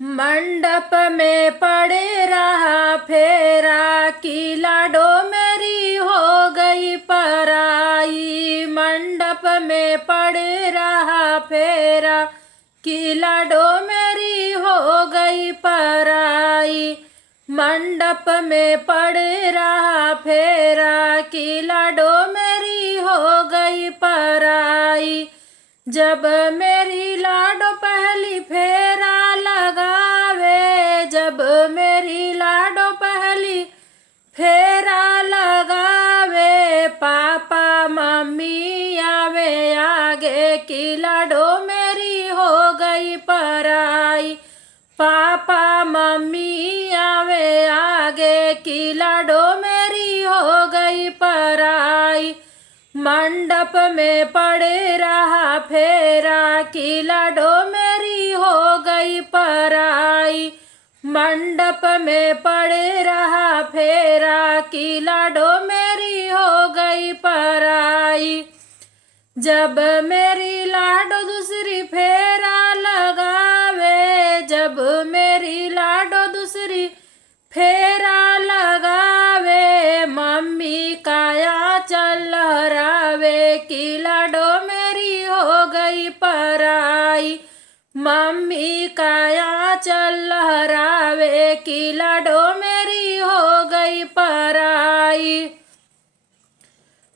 मंडप में पड़े रहा फेरा की लाडो मेरी हो गई पराई। मंडप में पड़े रहा फेरा की लाडो मेरी हो गई पराई। मंडप में पड़े रहा फेरा की लाडो मेरी हो गई पराई। जब मेरी लाडो पहली फेरा लगावे, जब मेरी लाडो पहली फेरा लगावे, पापा मम्मी आवे आगे की लाडो मेरी हो गई पराई। पापा मम्मी आवे आगे की लाडो मेरी हो गई पराई। मंडप में पड़े रहा फेरा की लाडो मेरी हो गई पराई। मंडप में पड़े रहा फेरा की लाडो मेरी हो गई पराई। जब मेरी लाडो दूसरी फेरा लगावे, जब मेरी लाडो दूसरी फेरा लगावे, मम्मी काया चल लहरावे की लाडो मेरी हो गई पराई। मम्मी काया चल लहरावे की लाडो मेरी हो गई पराई।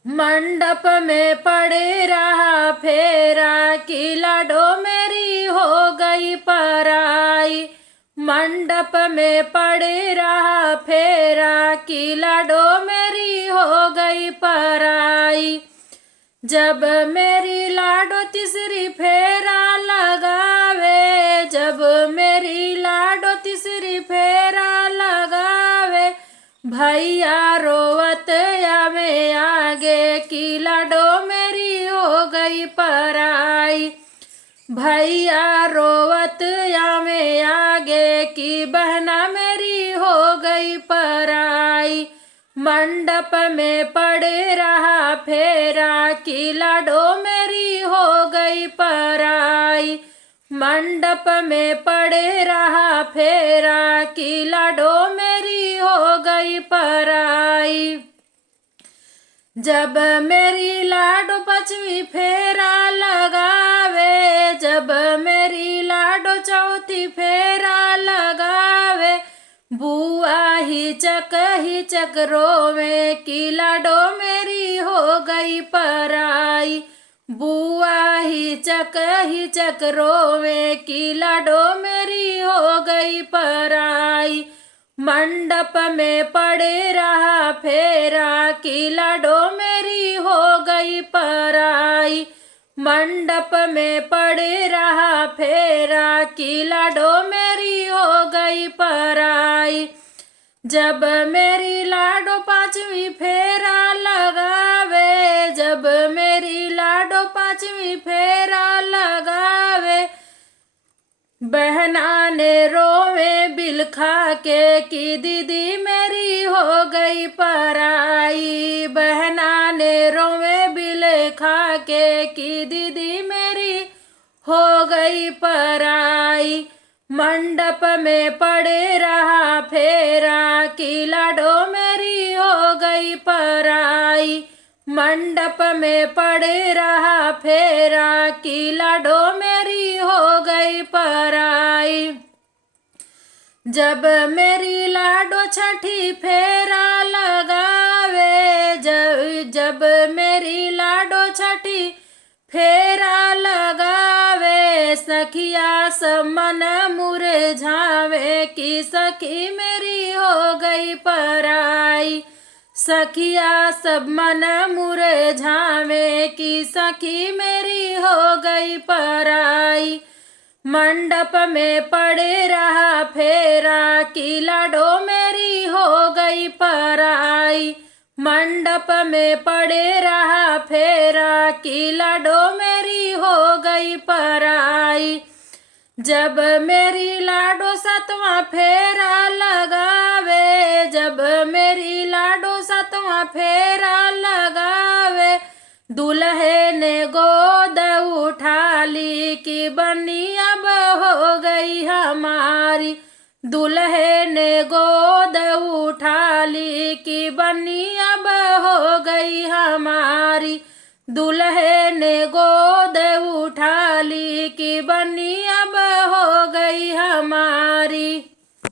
मंडप में पड़े रहा फेरा की लाडो मेरी हो गई पराई। मंडप में पड़े रहा फेरा की लाडो मेरी हो गई पराई। जब मेरी लाडो तीसरी फेरा लगावे, जब मेरी लाडो तीसरी फेरा लगावे, भैया रोवत आवे आगे की लाडो मेरी हो गई पराई। भैया रोवत आवे आगे की बहना मेरी हो गई पराई। मंडप में पड़े रहा फेरा की लाडो मेरी हो गई पराई। मंडप में पड़े रहा फेरा की लाडो मेरी हो गई पराई। जब मेरी लाडो पांचवी फेरा लगावे, जब मेरी लाडो चौथी फेरा लगावे, बुआ हिचक रोवे की लाडो मेरी हो गई पराई। बुआ हिचक रोवे की लाडो मेरी हो गई पराई। मंडप में पड़े रहा फेरा की लाडो मेरी हो गई पराई। मंडप में पड़े रहा फेरा की लाडो मेरी हो गई पराई। जब मेरी लाडो पांचवी फेरा लगावे, जब मेरी लाडो पांचवी फेरा लगावे, बहना ने रोवे बिलखा के कि दीदी मेरी हो गई पराई। बहना ने रोवे बिलखा के कि दीदी मेरी हो गई पराई। मंडप में पड़े रहा फेरा की लाडो मेरी हो गई पराई। मंडप में पड़े रहा फेरा की लाडो मेरी हो गई पराई। जब मेरी लाडो छठी फेरा लगावे, जब मेरी लाडो छठी फेरा लगावे, सखिया सब मन मुरझावे कि सखी मेरी हो गई पराई। सखिया सब मन मुरझावे कि सखी मेरी हो गई पराई। मंडप में पड़े रहा फेरा की लाडो मेरी हो गई पराई। मंडप में पड़े रहा फेरा की लाडो मेरी हो गई पराई। जब मेरी लाडो सातवां फेरा लगावे, जब मेरी लाडो सातवां फेरा लगावे, दूल्हे ने गोद उठा ली कि बनी अब हो गई हमारी। दूल्हे ने गोद उठा ली कि बन्नी अब हो गई हमारी। दूल्हे ने गोद उठा ली कि बन्नी